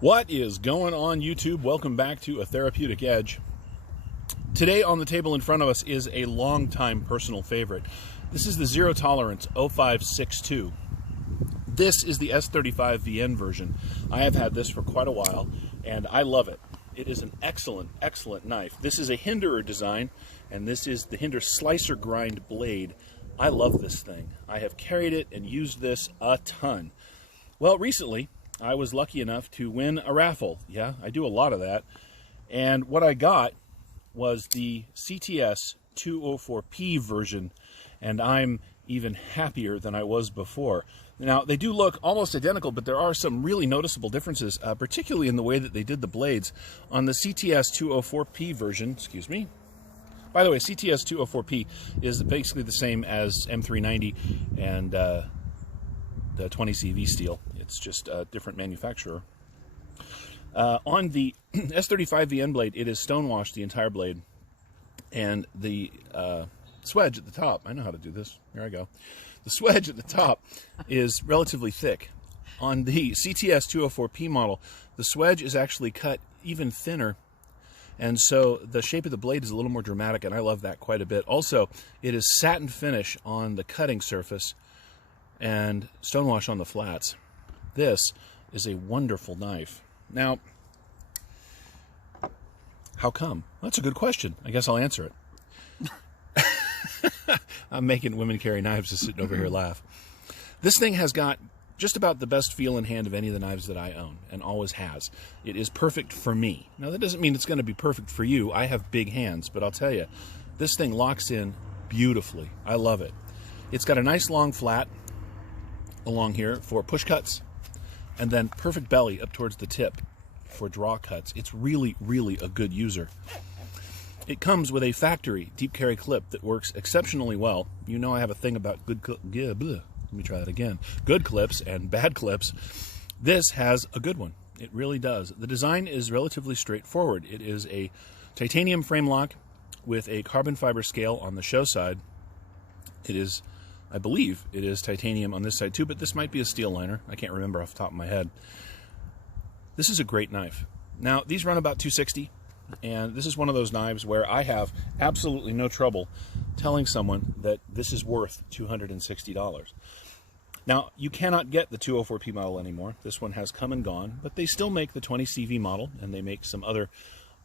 What is going on, YouTube? Welcome back to A Therapeutic Edge. Today on the table in front of us is a longtime personal favorite. This is the Zero Tolerance ZT0562. This is the S35VN version. I have had this for quite a while, and I love it. It is an excellent, excellent knife. This is a Hinderer design, and this is the Hinderer slicer grind blade. I love this thing. I have carried it and used this a ton. Well, recently, I was lucky enough to win a raffle. Yeah, I do a lot of that. And what I got was the ZT0562 version, and I'm even happier than I was before. Now, they do look almost identical, but there are some really noticeable differences, particularly in the way that they did the blades. On the ZT0562 version, excuse me. By the way, ZT0562 is basically the same as M390 and the 20CV steel. It's just a different manufacturer. On the S35VN blade, it is stonewashed, the entire blade, and the swedge at the top, I know how to do this, here I go. The swedge at the top is relatively thick. On the ZT0562 model, the swedge is actually cut even thinner, and so the shape of the blade is a little more dramatic, and I love that quite a bit. Also, it is satin finish on the cutting surface and stonewash on the flats. This is a wonderful knife. Now, how come? That's a good question. I guess I'll answer it. I'm making women carry knives just sitting over here laugh. This thing has got just about the best feel in hand of any of the knives that I own, and always has. It is perfect for me. Now, that doesn't mean it's going to be perfect for you. I have big hands, but I'll tell you, this thing locks in beautifully. I love it. It's got a nice long flat along here for push cuts, and then perfect belly up towards the tip for draw cuts. It's really, really a good user. It comes with a factory deep carry clip that works exceptionally well. You know I have a thing about good clips and bad clips. This has a good one. It really does. The design is relatively straightforward. It is a titanium frame lock with a carbon fiber scale on the show side. It is, I believe it is titanium on this side too, but this might be a steel liner. I can't remember off the top of my head. This is a great knife. Now, these run about $260, and this is one of those knives where I have absolutely no trouble telling someone that this is worth $260. Now, you cannot get the 204P model anymore. This one has come and gone, but they still make the 20CV model, and they make some other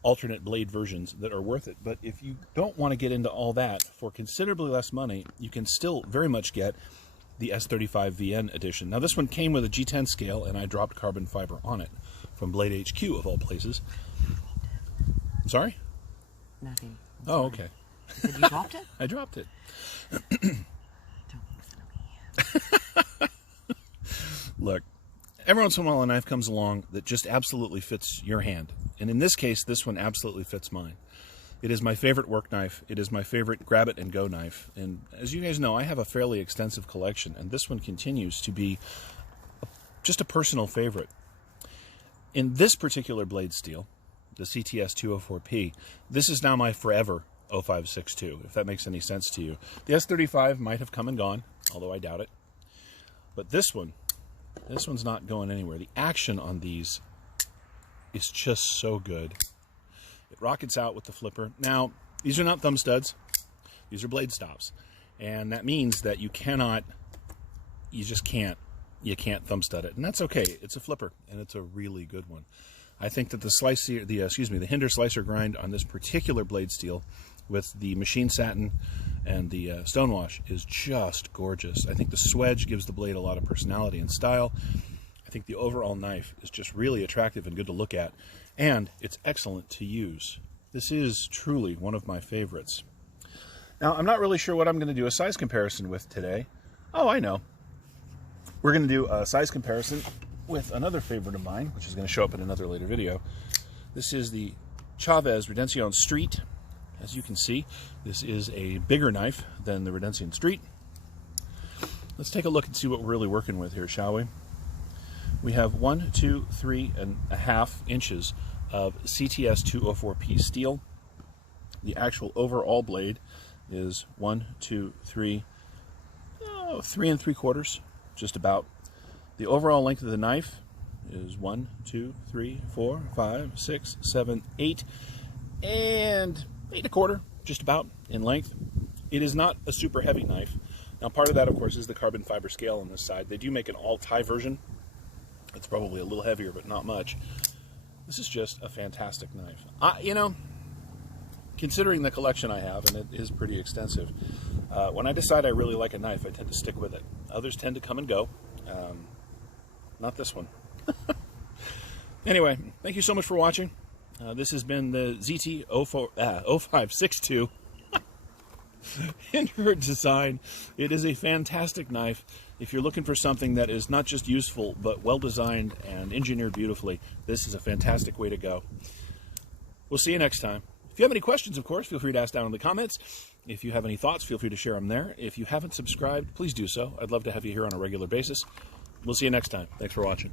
alternate blade versions that are worth it. But if you don't want to get into all that, for considerably less money, you can still very much get the S35VN edition. Now, this one came with a G10 scale, and I dropped carbon fiber on it from Blade HQ, of all places. I'm sorry? Nothing. Oh, okay. You said you dropped it? I dropped it. Don't listen to me. Look, every once in a while a knife comes along that just absolutely fits your hand. And in this case, this one absolutely fits mine. It is my favorite work knife. It is my favorite grab it and go knife. And as you guys know, I have a fairly extensive collection, and this one continues to be just a personal favorite. In this particular blade steel, the ZT0562, this is now my forever 0562, if that makes any sense to you. The S35 might have come and gone, although I doubt it. But this one's not going anywhere. The action on these is just so good. It rockets out with the flipper. Now, these are not thumb studs. These are blade stops. And that means that you can't thumb stud it. And that's okay. It's a flipper, and it's a really good one. I think that the Hinderer slicer grind on this particular blade steel with the machine satin and the stonewash is just gorgeous. I think the swedge gives the blade a lot of personality and style. I think the overall knife is just really attractive and good to look at, and it's excellent to use. This is truly one of my favorites. Now, I'm not really sure what I'm going to do a size comparison with today. Oh, I know. We're going to do a size comparison with another favorite of mine, which is going to show up in another later video. This is the Chavez Redencion Street. As you can see, this is a bigger knife than the Redencion Street. Let's take a look and see what we're really working with here, shall we? We have 1, 2, 3.5 inches of ZT0562 steel. The actual overall blade is 1, 2, 3, 3 3/4, just about. The overall length of the knife is 1, 2, 3, 4, 5, 6, 7, 8, and 8 1/4, just about, in length. It is not a super heavy knife. Now, part of that, of course, is the carbon fiber scale on this side. They do make an all-tie version. It's probably a little heavier, but not much. This is just a fantastic knife. You know, considering the collection I have, and it is pretty extensive, when I decide I really like a knife, I tend to stick with it. Others tend to come and go. Not this one. Anyway, thank you so much for watching. This has been the ZT0562 Hinder design. It is a fantastic knife. If you're looking for something that is not just useful, but well-designed and engineered beautifully, this is a fantastic way to go. We'll see you next time. If you have any questions, of course, feel free to ask down in the comments. If you have any thoughts, feel free to share them there. If you haven't subscribed, please do so. I'd love to have you here on a regular basis. We'll see you next time. Thanks for watching.